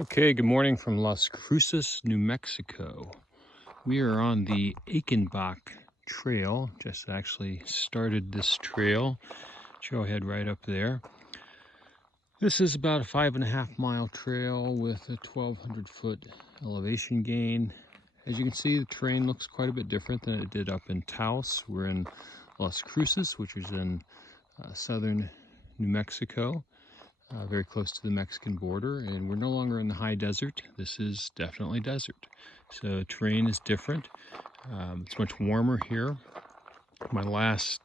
Okay, good morning from Las Cruces, New Mexico. We are on the Achenbach Trail. Just actually started this trail. Trailhead right up there. This is about a 5.5 mile trail with a 1,200-foot elevation gain. As you can see, the terrain looks quite a bit different than it did up in Taos. We're in Las Cruces, which is in southern New Mexico. Very close to the Mexican border, and we're no longer in the high desert. This is definitely desert. So terrain is different. It's much warmer here. My last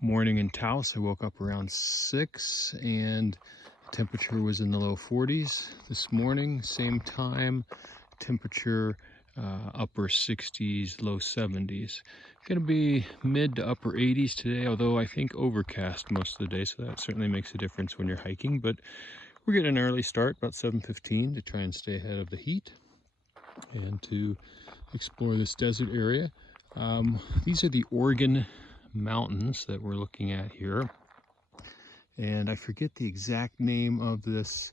morning in Taos, I woke up around 6 and temperature was in the low 40s. This morning, same time, temperature upper 60s, low 70s. Going to be mid to upper 80s today, although I think overcast most of the day, so that certainly makes a difference when you're hiking. But we're getting an early start, about 7:15, to try and stay ahead of the heat and to explore this desert area. These are the Oregon mountains that we're looking at here, and I forget the exact name of this.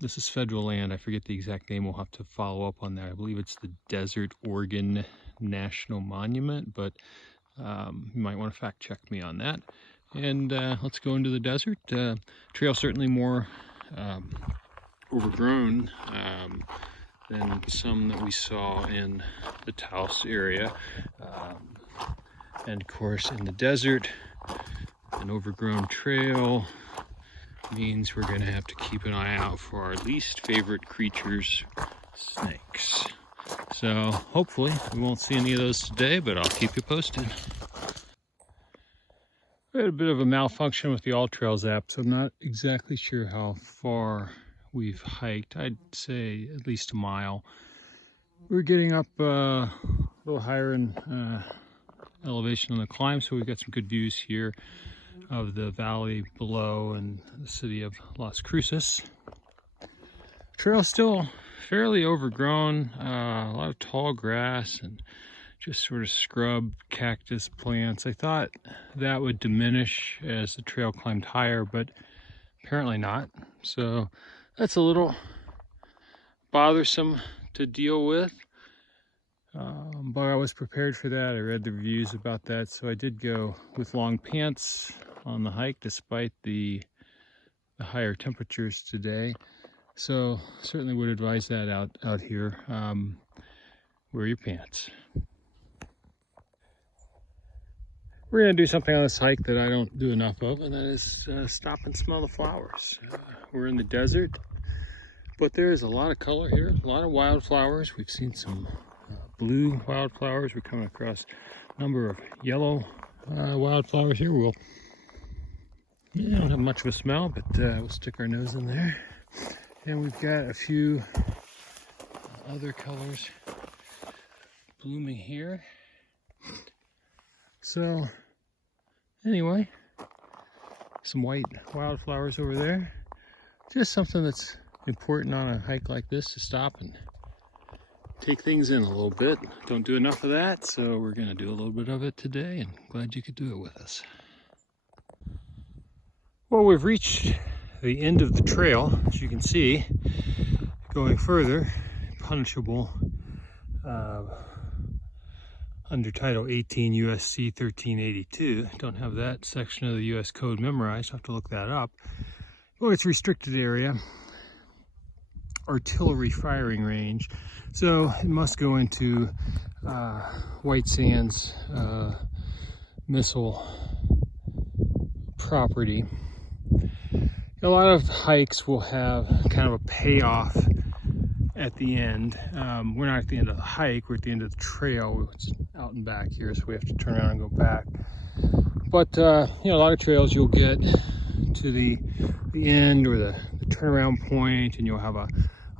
This is federal land. I forget the exact name. We'll have to follow up on that. I believe it's the Desert Oregon National Monument, but you might want to fact check me on that. And let's go into the desert. Trail certainly more overgrown than some that we saw in the Taos area. And of course, in the desert, an overgrown trail means we're going to have to keep an eye out for our least favorite creatures, snakes. So hopefully we won't see any of those today, but I'll keep you posted. We had a bit of a malfunction with the All Trails app, so I'm not exactly sure how far we've hiked. I'd say at least a mile. We're getting up a little higher in elevation on the climb, so we've got some good views here of the valley below and the city of Las Cruces. Trail's still fairly overgrown, a lot of tall grass and just sort of scrub cactus plants. I thought that would diminish as the trail climbed higher, but apparently not. So that's a little bothersome to deal with. But I was prepared for that. I read the reviews about that, so I did go with long pants on the hike despite the higher temperatures today. So certainly would advise that out here. Wear your pants. We're going to do something on this hike that I don't do enough of, and that is stop and smell the flowers. We're in the desert, but there is a lot of color here, a lot of wildflowers. We've seen some blue wildflowers. We're coming across a number of yellow wildflowers here. We don't have much of a smell, but we'll stick our nose in there. And we've got a few other colors blooming here. So anyway, some white wildflowers over there. Just something that's important on a hike like this, to stop and take things in a little bit. Don't do enough of that, so we're going to do a little bit of it today, and glad you could do it with us. Well, we've reached the end of the trail, as you can see. Going further, punishable under Title 18 USC 1382. Don't have that section of the U.S. Code memorized. I'll have to look that up. But it's restricted area, artillery firing range. So it must go into White Sands missile property. A lot of hikes will have kind of a payoff at the end. We're not at the end of the hike, we're at the end of the trail. It's out and back here, so we have to turn around and go back. But a lot of trails you'll get to the end or the turnaround point, and you'll have a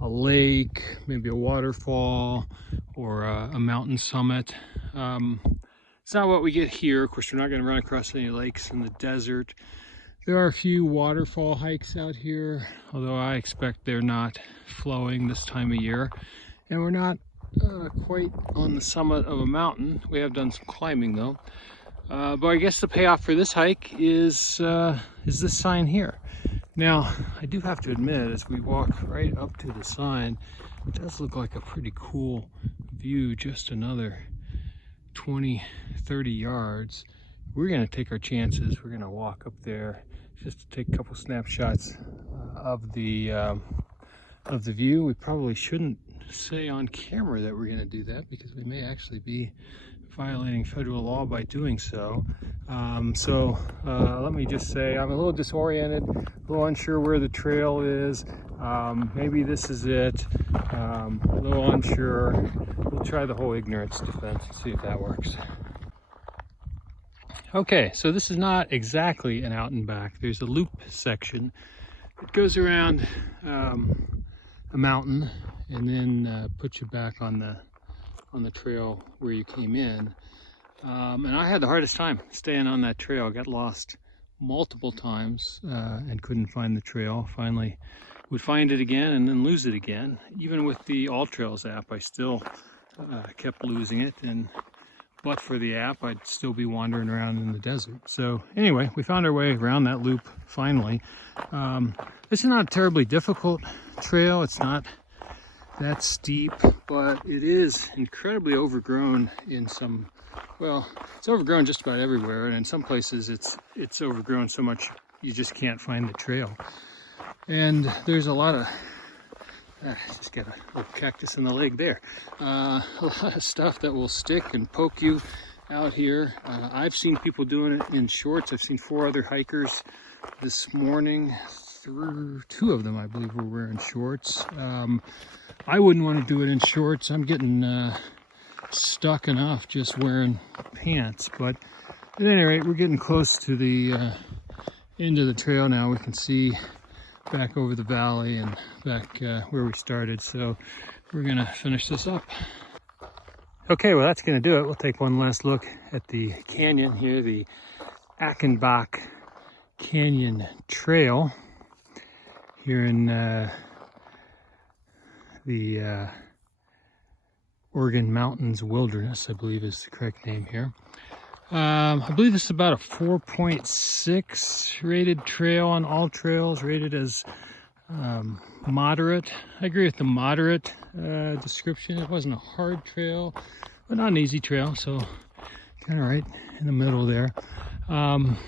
lake, maybe a waterfall, or a mountain summit. It's not what we get here. Of course, we're not going to run across any lakes in the desert. There are a few waterfall hikes out here, although I expect they're not flowing this time of year. And we're not quite on the summit of a mountain. We have done some climbing though. But I guess the payoff for this hike is this sign here. Now, I do have to admit, as we walk right up to the sign, it does look like a pretty cool view, just another 20, 30 yards. We're gonna take our chances. We're gonna walk up there just to take a couple snapshots of the view. We probably shouldn't say on camera that we're gonna do that because we may actually be violating federal law by doing so. Let me just say I'm a little disoriented, a little unsure where the trail is. Maybe this is it. A little unsure. We'll try the whole ignorance defense and see if that works. Okay, so this is not exactly an out and back. There's a loop section. It goes around a mountain and then puts you back on the trail where you came in. And I had the hardest time staying on that trail. I got lost multiple times and couldn't find the trail. Finally would find it again and then lose it again. Even with the All Trails app, I still kept losing it, and but for the app, I'd still be wandering around in the desert. So anyway, we found our way around that loop finally. This is not a terribly difficult trail. It's not that steep, but it is incredibly overgrown in some, well, it's overgrown just about everywhere, and in some places it's overgrown so much you just can't find the trail. And there's a lot of just got a little cactus in the leg there. A lot of stuff that will stick and poke you out here. I've seen people doing it in shorts. I've seen 4 other hikers this morning. Through 2 of them, I believe, were wearing shorts. I wouldn't want to do it in shorts. I'm getting stuck enough just wearing pants. But at any rate, we're getting close to the end of the trail now. We can see back over the valley and back where we started. So we're gonna finish this up. Okay, well, that's gonna do it. We'll take one last look at the canyon here, the Achenbach Canyon Trail here in the Oregon Mountains Wilderness, I believe is the correct name here. I believe this is about a 4.6 rated trail on All Trails, rated as moderate. I agree with the moderate description. It wasn't a hard trail, but not an easy trail, so kind of right in the middle there. On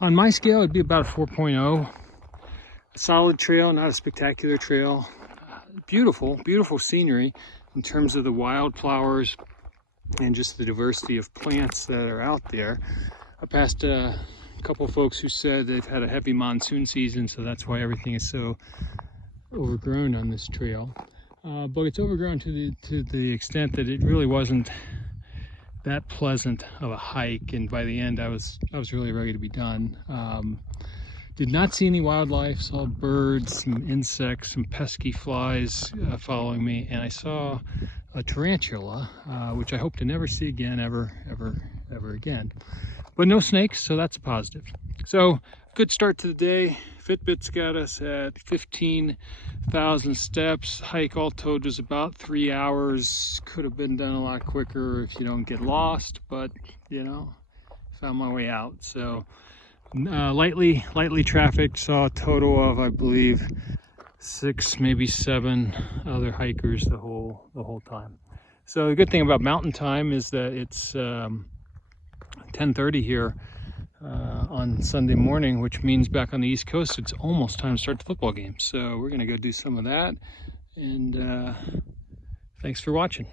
my scale, it'd be about a 4.0. A solid trail, not a spectacular trail. Beautiful, beautiful scenery in terms of the wildflowers and just the diversity of plants that are out there. I passed a couple folks who said they've had a heavy monsoon season, so that's why everything is so overgrown on this trail. But it's overgrown to the extent that it really wasn't that pleasant of a hike, and by the end I was really ready to be done. Did not see any wildlife, saw birds, some insects, some pesky flies following me, and I saw a tarantula, which I hope to never see again, ever again. But no snakes, so that's a positive. So, good start to the day. Fitbit's got us at 15,000 steps. Hike all told was about 3 hours. Could have been done a lot quicker if you don't get lost, but, you know, found my way out. So, lightly trafficked, saw a total of, I believe, 6, maybe 7 other hikers the whole time. So the good thing about mountain time is that it's 10:30 here on Sunday morning, which means back on the East Coast it's almost time to start the football game. So we're gonna go do some of that, and thanks for watching.